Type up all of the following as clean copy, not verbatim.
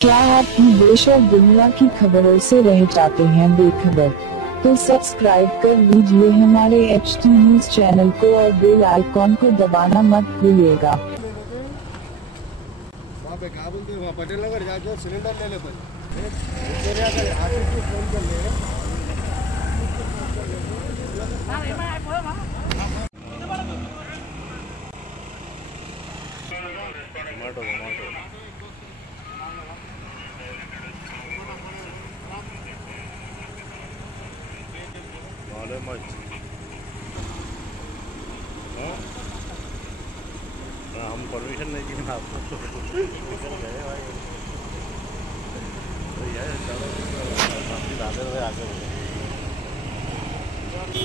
क्या आप भी देश और दुनिया की खबरों से रह जाते हैं बेखबर? तो सब्सक्राइब कर लीजिए हमारे HT न्यूज चैनल को और बेल आइकॉन को दबाना मत भूलिएगा। वहाँ पे क्या बोलते हैं, वहाँ पटेल नगर जाके सिलेंडर ले ले पहले ऑफिस को फोन कर ले। हम परमिशन नहीं दी आपको तो गए भाई तो यार चलो काफी दादर में आगे यहाँ पे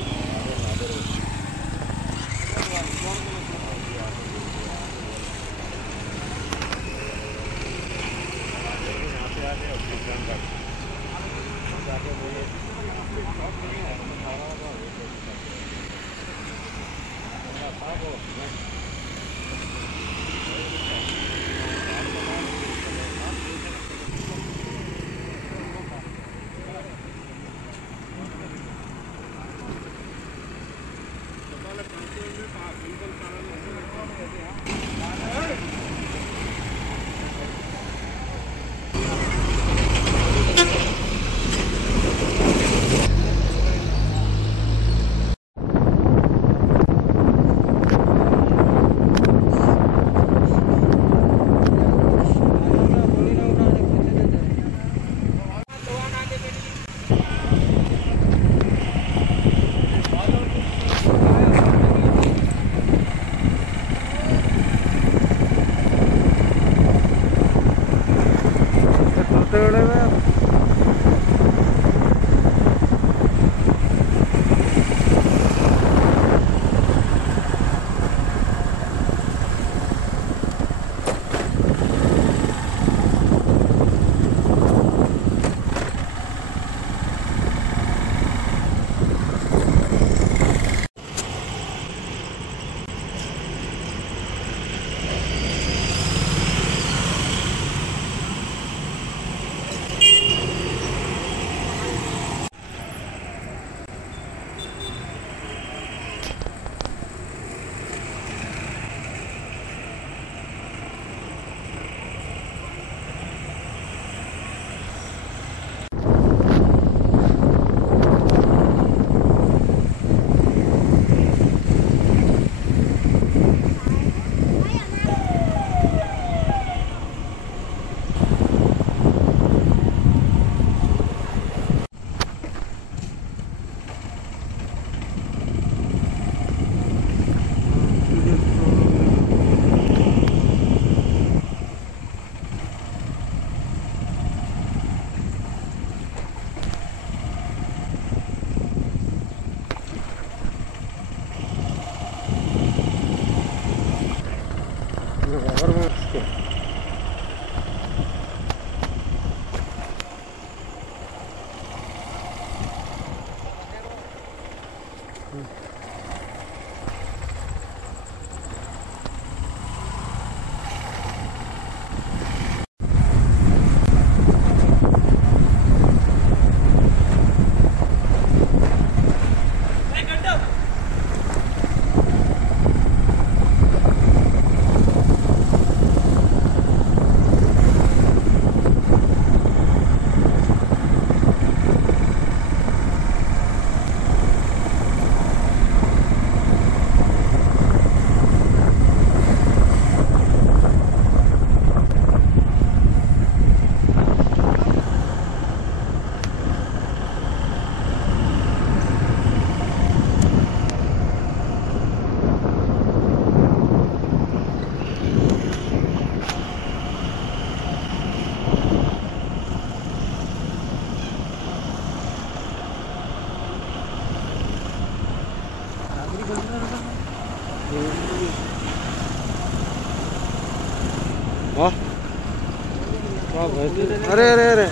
आ गए अरे अरे अरे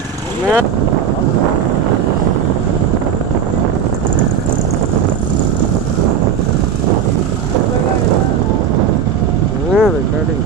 मैं recording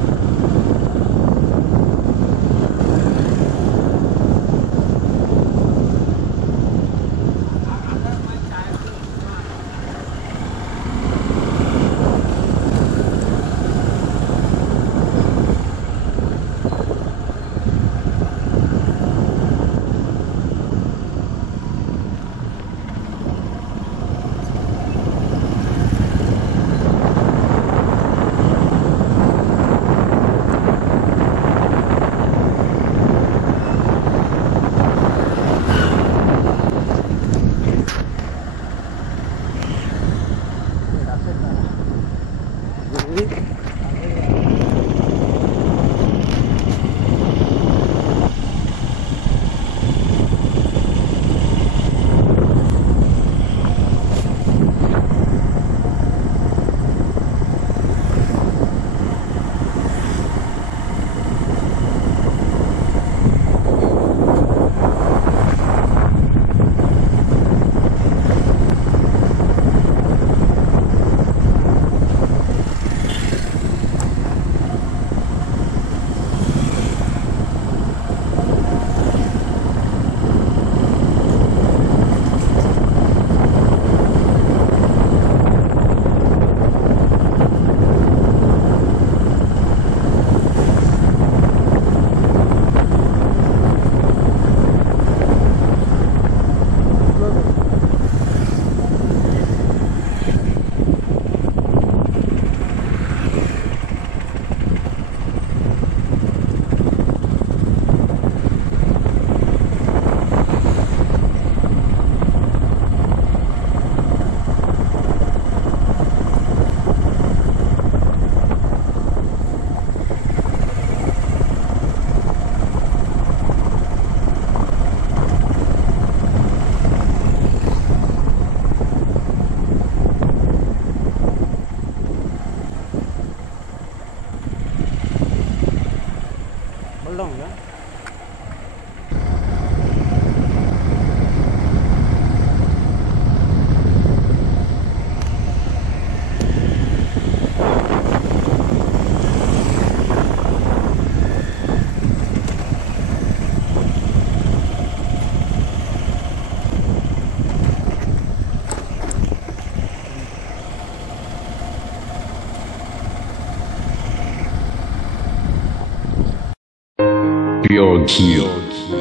ghee,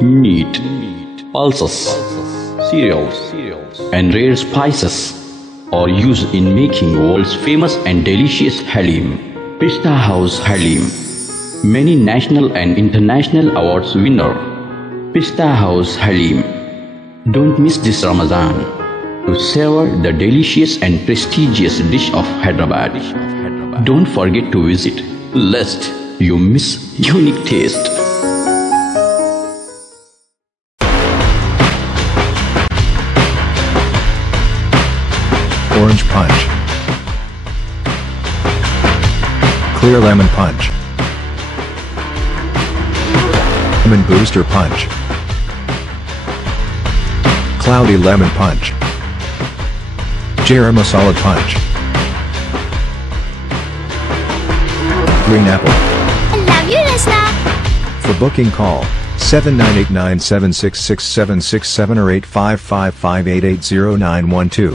meat, pulses, cereals, and rare spices are used in making world's famous and delicious Haleem. Pista House Haleem, many national and international awards winner. Pista House Haleem. Don't miss this Ramadan to savor the delicious and prestigious dish of Hyderabad. Don't forget to visit, lest you miss unique taste. Orange punch. Clear lemon punch. Lemon booster punch. Cloudy lemon punch. Garam masala punch. Green apple. I love you, Rasna. For booking call 7989766767 or 8555880912.